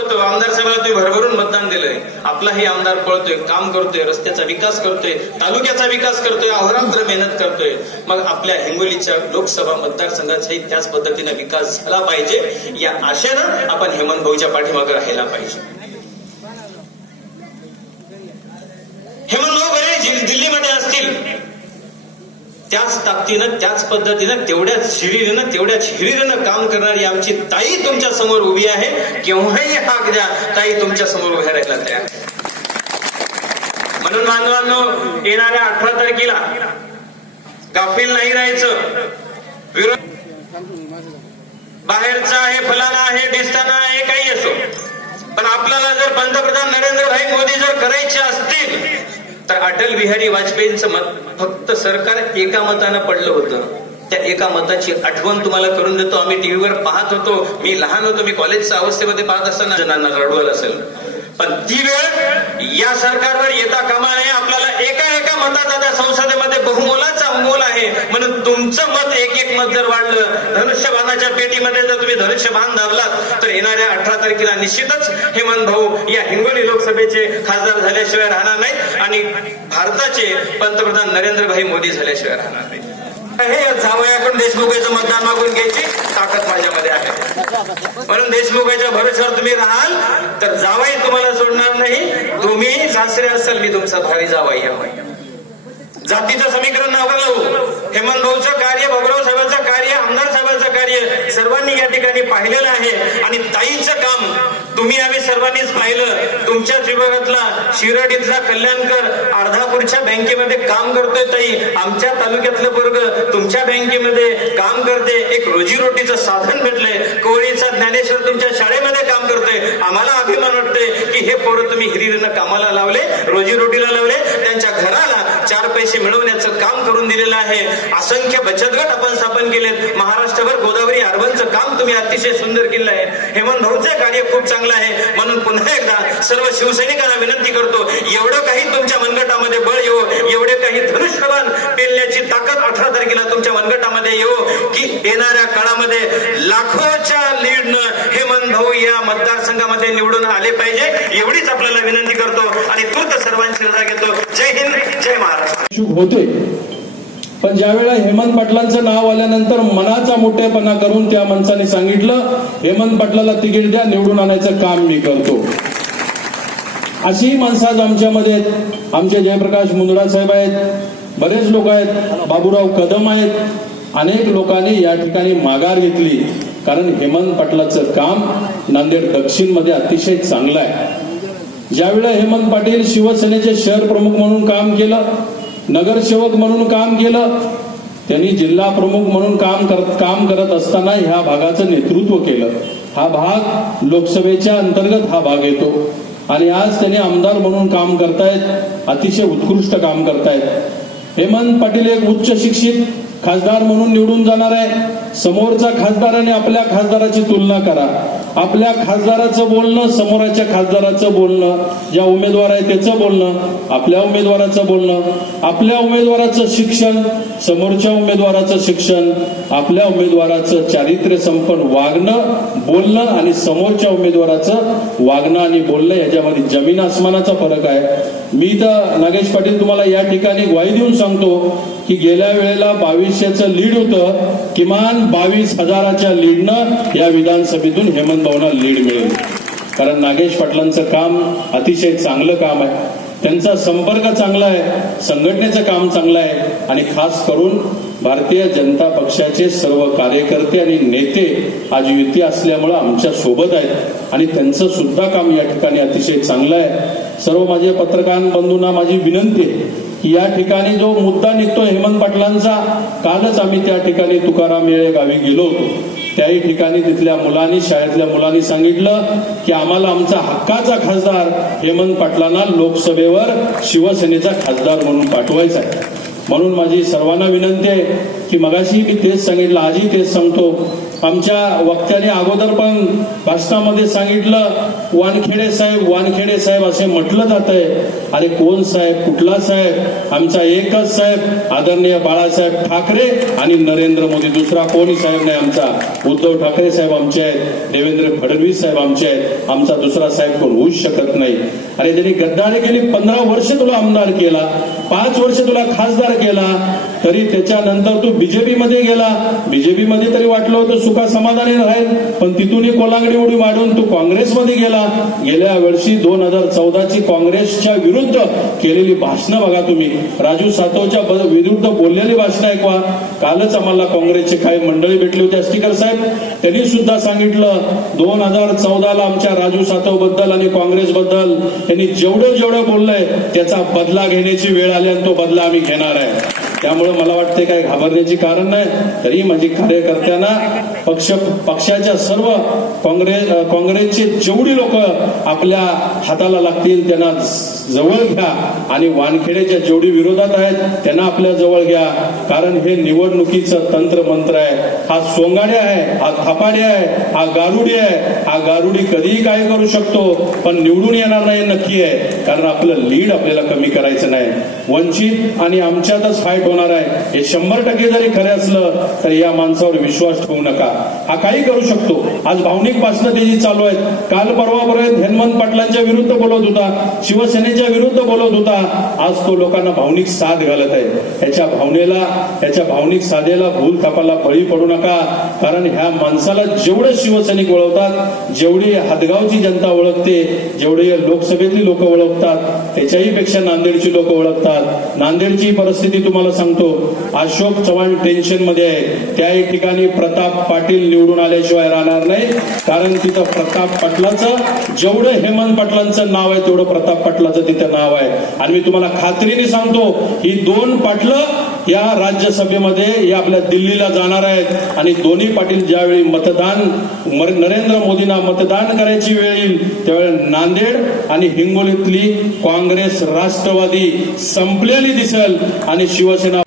तो आमदार साहेबाला तुम्ही भरभरून मतदान दिलंय. आपलाही आमदार पळतोय काम करतोय रस्त्याचा विकास करतोय तालुक्याचा विकास करतोय अहोरात्र मेहनत करतोय. मग आपल्या हिंगोलीच्या लोकसभा मतदारसंघाचाही त्याच पद्धतीने विकास झाला पाहिजे या आशेनं आपण हेमंत भाऊच्या पाठीमागे राहायला पाहिजे. हेमंत भाऊ बरे? दिल्लीमध्ये असतील. त्याच ताकदीनं त्याच पद्धतीनं तेवढ्याच शिरीरीनं तेवढ्याच हिरीरीनं काम करणारी आमची ताई तुमच्यासमोर उभी आहे. केव्हाही हाक द्या ताई तुमच्यासमोर उभ्या राहायला तयार म्हणून बांधवांनो येणाऱ्या अठरा तारखेला गाफील नाही राहायचं. विरोध बाहेरचा आहे फलाना आहे डिस्टाना आहे काही असो. पण आपल्याला जर पंतप्रधान नरेंद्र भाई मोदी जर करायचे असतील तर अटल बिहारी वाजपेयींचं मत फक्त सरकार एका मतानं पडलं होतं. त्या एका मताची आठवण तुम्हाला करून देतो. आम्ही टीव्हीवर पाहत होतो. मी लहान होतो. मी कॉलेजच्या अवस्थेमध्ये पाहत असताना जणांना रडवल असेल. पण ती वेळ या सरकारवर येता कामा नये. आपल्याला एका एका मताचा त्या संसदेमध्ये बहुमोलाचा मोल आहे. म्हणून तुमचं मत एक एक मत जर वाढलं धनुष्यबाणाच्या पेटीमध्ये जर तुम्ही धनुष्यबाण दाबलात तर येणाऱ्या अठरा तारखेला निश्चितच हेमंत भाऊ या हिंगोली लोकसभेचे खासदार झाल्याशिवाय राहणार नाहीत आणि भारताचे पंतप्रधान नरेंद्रभाई मोदी झाल्याशिवाय राहणार नाहीत. हे जावयाकडून देशमुखाचं मतदान मागून घ्यायची. ताकद माझ्यामध्ये आहे. म्हणून देशमुखाच्या भरोश्यावर तुम्ही राहाल तर जावाई तुम्हाला सोडणार नाही. तुम्ही सासरे असाल मी तुमचा भारी जावाई जातीचं समीकरण नका लावू हो. हेमंत भाऊचं कार्य बाबुराव साहेबांचं कार्य आमदार साहेबांचं कार्य सर्वांनी या ठिकाणी पाहिलेलं आहे. आणि ताईचं काम तुम्ही आम्ही सर्वांनीच पाहिलं. तुमच्याच विभागातला शिरडीतला कल्याणकर अर्धापूरच्या बँकेमध्ये काम करतोय ताई. आमच्या तालुक्यातलं वर्ग तुमच्या बँकेमध्ये काम करते. एक रोजीरोटीचं साधन भेटलंय. कोळीचा ज्ञानेश्वर तुमच्या शाळेमध्ये काम करतोय. आम्हाला अभिमान वाटतोय की हे पोरं तुम्ही हिरिरीनं कामाला लावले रोजीरोटीला लावले. त्यांच्या घराला चार पैसे मिळवण्याचं काम करून दिलेलं आहे. असंख्य बचत गट आपण स्थापन केलेत. महाराष्ट्रभर गोदावरी अर्बनचं काम तुम्ही अतिशय सुंदर केलं आहे. हेमंत भाऊचं कार्य खूप चांगलं आहे. म्हणून पुन्हा एकदा सर्व शिवसैनिकांना विनंती करतो एवढं काही तुमच्या मनगटामध्ये बळ येऊ एवढे काही धनुष्यबाण पेलण्याची ताकद अठरा तारखेला तुमच्या मनगटामध्ये येऊ की येणाऱ्या काळामध्ये लाखोच्या लीडनं हेमंत भाऊ या मतदारसंघामध्ये निवडून आले पाहिजे एवढीच आपल्याला विनंती करतो आणि तूर्त सर्वांची रजा घेतो. जय हिंद जय महाराष्ट्र. होते. पण ज्यावेळेला हेमंत पाटलांचं नाव आल्यानंतर मनाचा मोठेपणा करून त्या माणसाने सांगितलं हेमंत पाटलाला तिकीट द्या निवडून आणायचं काम मी करतो. अशी माणसं आज आमच्यामध्ये आहेत. आमचे जयप्रकाश मुंदडा साहेब आहेत. बरेच लोक आहेत. बाबूराव कदम आहेत. अनेक लोकांनी या ठिकाणी माघार घेतली. कारण हेमंत पाटलाचं काम नांदेड दक्षिणमध्ये अतिशय चांगलं आहे. ज्यावेळेला हेमंत पाटील शिवसेनेचे शहर प्रमुख म्हणून काम केलं नगरसेवक म्हणून काम केलं. त्यांनी जिल्हा प्रमुख म्हणून काम करत काम करत असताना ह्या भागाचं नेतृत्व केलं. हा भाग लोकसभेच्या अंतर्गत हा भाग येतो. आणि आज त्यांनी आमदार म्हणून काम करतायत अतिशय उत्कृष्ट काम करतायत. हेमंत पाटील एक उच्च शिक्षित खासदार म्हणून निवडून जाणार आहे. समोरचा खासदाराने आपल्या खासदाराची तुलना करा. आपल्या खासदाराचं बोलणं समोराच्या खासदाराचं बोलणं ज्या उमेदवार आहे त्याचं बोलणं आपल्या उमेदवाराचं बोलणं आपल्या उमेदवाराचं शिक्षण समोरच्या उमेदवाराचं शिक्षण आपल्या उमेदवाराचं चारित्र्य संपन्न वागणं बोलणं आणि समोरच्या उमेदवाराचं वागणं आणि बोलणं याच्यामध्ये जमीन आसमानाचा फरक आहे. मी तर नागेश पाटील तुम्हाला या ठिकाणी ग्वाही देऊन सांगतो की गेल्या वेळेला बावीसशेचं लीड होतं किमान बावीस हजाराच्या लीडनं या विधानसभेतून हेमंत भाऊना लीड मिळेल. कारण नागेश पाटलांचं काम अतिशय चांगलं काम आहे. त्यांचा संपर्क चांगला आहे संघटनेचं काम चांगलं आहे आणि खास करून भारतीय जनता पक्षाचे सर्व कार्यकर्ते आणि नेते आज युती असल्यामुळं आमच्यासोबत आहेत. आणि त्यांचं सुद्धा काम या ठिकाणी अतिशय चांगलं आहे. सर्व माझे पत्रकार बंधूंना माझी विनंती आहे. या ठिकाणी जो मुद्दा निघतो हेमंत पाटलांचा कालच आम्ही त्या ठिकाणी तुकाराम येळे गावी गेलो होतो. त्याही ठिकाणी तिथल्या मुलांनी शाळेतल्या मुलांनी सांगितलं की आम्हाला आमचा हक्काचा खासदार हेमंत पाटलांना लोकसभेवर शिवसेनेचा खासदार म्हणून पाठवायचा आहे. म्हणून माझी सर्वांना विनंती आहे की मगाशी मी तेच सांगितलं आजही तेच सांगतो. आमच्या वक्त्याने अगोदर पण भाषणामध्ये सांगितलं वानखेडे साहेब वानखेडे साहेब असे म्हटलं जात आहे अरे कोण साहेब? कुठला साहेब? आमचा एकच साहेब आदरणीय बाळासाहेब ठाकरे आणि नरेंद्र मोदी. दुसरा कोणी साहेब नाही आमचा. उद्धव ठाकरे साहेब आमचे आहेत. देवेंद्र फडणवीस साहेब आमचे आहेत. आमचा दुसरा साहेब कोण होऊच शकत नाही. अरे त्यांनी गद्दारी केली पंधरा वर्ष तुला आमदार केला पाच वर्ष तुला खासदार केला. तरी त्याच्यानंतर तू बीजेपी मध्ये गेला. बीजेपीमध्ये तरी वाटलं होतं सुखा समाधानी राहील पण तिथूनही कोलांगडी उडी मारून तो काँग्रेसमध्ये गेला. गेल्या वर्षी दोन हजार चौदाची काँग्रेसच्या विरुद्ध केलेली भाषणं बघा तुम्ही. राजू सातवच्या विरुद्ध बोललेली भाषणं ऐकवा. कालच आम्हाला काँग्रेसचे काही मंडळी भेटली होती स्टिकर साहेब. त्यांनी सुद्धा सांगितलं दोन हजार चौदाला आमच्या राजू सातवबद्दल आणि काँग्रेस बद्दल त्यांनी जेवढं जेवढं बोललंय त्याचा बदला घेण्याची वेळ आली आणि तो बदला आम्ही घेणार आहे. त्यामुळे मला वाटते काय घाबरण्याची कारण नाही. तरी म्हणजे कार्यकर्त्यांना पक्ष पक्षाच्या सर्व काँग्रेस काँग्रेसचे जेवढी लोक आपल्या हाताला लागतील त्यांना जवळ घ्या. आणि वानखेडेच्या जेवढी विरोधात आहेत त्यांना आपल्या जवळ घ्या. कारण हे निवडणुकीचं तंत्र मंत्र आहे. हा सोंगाडे आहे हा थापाडे आहे हा गारुडी आहे. हा गारुडी कधीही काय करू शकतो पण निवडून येणार नाही नक्की आहे. कारण आपलं लीड आपल्याला कमी करायचं नाही. वंचित आणि आमच्यातच फाईट होणार आहे. हे शंभर टक्के जरी खरे असलं तर या माणसावर विश्वास ठेवू नका. हा काही करू शकतो. आज भावनिक भाषणं त्याची चालू आहेत. काल परवापर्यंत हेमंत पाटलांच्या विरुद्ध बोलत होता. शिवसेनेच्या विरुद्ध बोलत होता. आज तो लोकांना भावनिक साथ घालत आहे. ह्याच्या भावनेला ह्याच्या भावनिक साधेला भूल थापाला बळी पडू नका. कारण ह्या माणसाला जेवढे शिवसैनिक ओळखतात जेवढी हादगावची जनता ओळखते जेवढे लोकसभेतली लोक ओळखतात त्याच्याही पेक्षा नांदेडची लोक ओळखतात नांदेडची परिस्थिती तुम्हाला सांगतो अशोक चव्हाण टेन्शनमध्ये आहे. त्याही ठिकाणी प्रताप पाटील निवडून आल्याशिवाय राहणार नाही. कारण तिथं प्रताप पाटलाचं जेवढं हेमंत पाटलांचं नाव आहे तेवढं प्रताप पाटलाचं तिथं नाव आहे. आणि मी तुम्हाला खात्रीने सांगतो ही दोन पाटलं या राज्यसभेमध्ये या आपल्या दिल्लीला जाणार आहेत. आणि दोन्ही पाटील ज्यावेळी मतदान मर- नरेंद्र मोदींना मतदान करायची वेळ येईल त्यावेळी नांदेड आणि हिंगोलीतली काँग्रेस राष्ट्रवादी संपलेली दिसेल. आणि शिवसेना